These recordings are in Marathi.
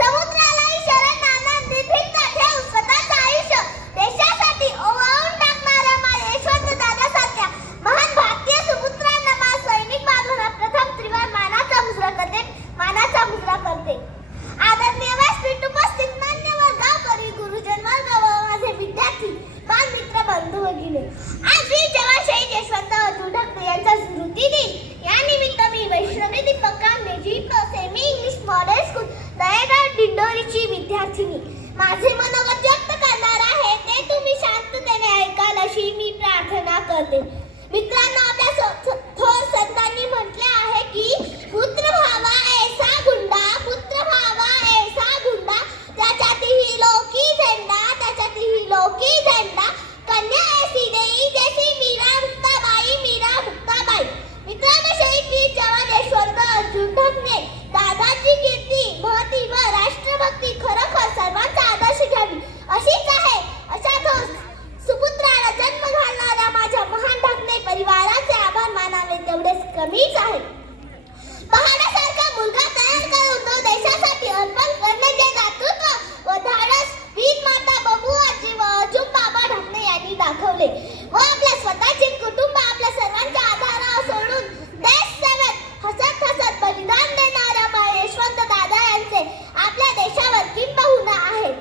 समुद्रालाही शरण आणत निर्भीकता ठेवून स्वतःचं आयुष्य देशासाठी ओवाळून टाकणाऱ्या माझ्या यशवंत दादासारख्या महान भारतीय सुपुत्रांना माझा सैनिक बांधवांना प्रथम त्रिवार मानाचा मुजरा करते. आदरणीय व्यासपीठ उपस्थित मान्यवर गावकरी, गुरुजन वर्ग व माझे विद्यार्थी, बालमित्र, बंधू भगिनी, आज वीर जवान शहीद यशवंत ढकणे यांचा स्मृती दिन या निमित्त मी वैष्णवी दीपक कांबळे, जी semi English model school Dahegaon दिंडोरीची विद्यार्थिनी माझे मनोगत व्यक्त करणार आहे ते तुम्ही शांततेने ऐकाल अशी मी प्रार्थना करते. मित्रांनो, आपल्या थोर संतांनी म्हटले आहे की पुत्र भावा ऐसा गुंडा, पुत्र भावा ऐसा गुंडा, त्याच्यातही लोकी झेंडा, कन्या ऐसी देई जैसी मीरा मुक्ताबाई. मित्रांनो, शहीद वीर जवान यशवंत अर्जुन ढकणे दादाची कीर्ती, महती व राष्ट्रभक्ती खरोखर सर्वांचा आदर्श घ्यावी अशीच आहे. अशा थोर सुपुत्राला जन्म घालणाऱ्या माझ्या महान ढकणे परिवाराचे आभार मानावे तेवढेच कमीच आहे. पहाडासारखा मुलगा तयार करून तो देशासाठी अर्पण करण्याचे दातृत्व व धाडस वीर माता बबूआजी व अर्जुन बाबा ढकणे यांनी दाखवले व आपल्या स्वतःचे कुटुंब आपल्या सर्वांच्या आधारावर सोडून देश सेवेत हसत बलिदान देणाऱ्या माझे यशवंत दादा यांचे आपल्या देशावर किंबहुना आहेत.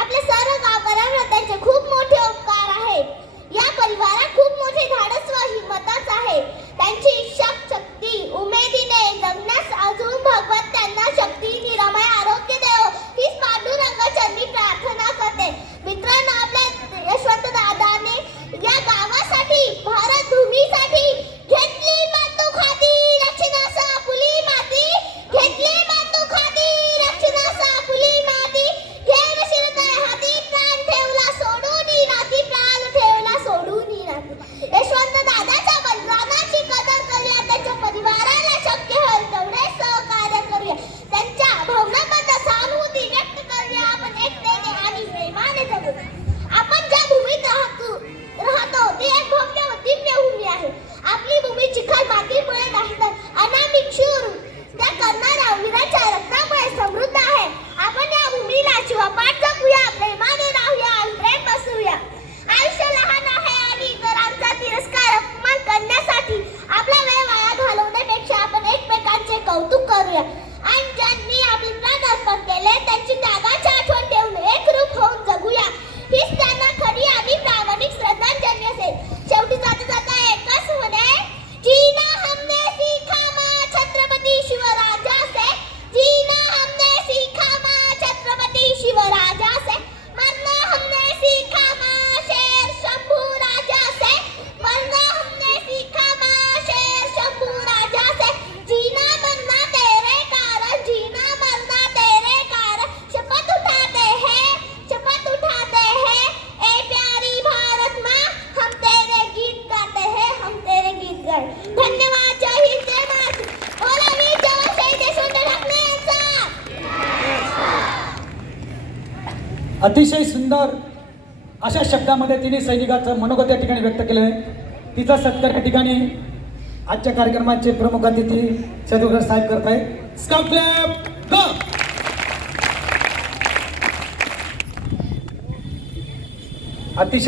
आपल्या सर्व गावकऱ्यांवर त्यांचे खूप मोठे उपकार आहेत. या परिवारात खूप मोठे धाडस व हिंमतच आहे. त्यांची शक्ती उमेदीने जगण्यास अजून भगवत त्यांना शक्ती, निरामय आरोग्य देवो हीच पांडुरंग चरणी प्रार्थना करते. मित्रांनो, आपल्या यशवंत दादाने या गावासाठी, भारत भूमीसाठी घेतली बंदूक हाती, रक्षणास आपुली माती, घेतली बंदूक हाती, रक्षणास आपुली माती, घेर शिरते हाती, प्राण ठेवला सोडून राती, प्राण ठेवला सोडून राती. यशवंत दादाच्या बलिदानाची कदर करूया, त्यांच्या परिवाराला शक्य होईल तेवढे सहकार्य करूया, त्यांच्या भावनांबद्दल सहानुभूती व्यक्त करूया. आपण एकतेने आणि प्रेमाने जगू. आपण ज्या भूमीत राहतो ती एक भव्य व दिव्य भूमी आहे. आपली भूमी चिखल मातीमुळे नाही तर अनामिक शूर त्या करणाऱ्या वीराच्या रक्तामुळे समृद्ध आहे. आपण या भूमीला शिवपाठ जपूया, प्रेमाने राहूया आणि प्रेम बसवूया. आयुष्य लहान आहे आणि इतरांचा तिरस्कार, अपमान करण्यासाठी आपला वेळ वाया घालवण्यापेक्षा आपण एकमेकांचे कौतुक करूया आणि ज्यांनी आपले प्राण अर्पण केले त्यांची त्यागाची आठवण ठेवून एकरूप होऊन जगूया. हीच त्यांना खरी आणि प्रामाणिक श्रद्धांजली असेल. शेवटी जाता एकच म्हणे, जीना हमने सीखा मां छत्रपती शिवराजा से, जीना हमने सीखा मां छत्रपती शिवराजा से, मरना हमने सीखा मां शेर शंभू राजा से, मरना हमने सीखा मां शेर शंभू राजा से, जीना मरना तेरे कारण, जीना मरना तेरे कारण, शपथ उठाते हैं ए प्यारी भारत माँ, हम तेरे गीत गाते हैं, हम तेरे गीत गाए. धन्यवाद. जय हिंद, जय महाराष्ट्र. बोला वीर जवान शहीद यशवंत ढकणे यांचा. अतिशय सुंदर अशा शब्दामध्ये तिने सैनिकाचं मनोगत या ठिकाणी व्यक्त केलं आहे. तिचा सत्कार या ठिकाणी आजच्या कार्यक्रमाचे प्रमुख अतिथी सदुगर साहेब करत आहे. स्काउट क्लॅप गो. अतिशय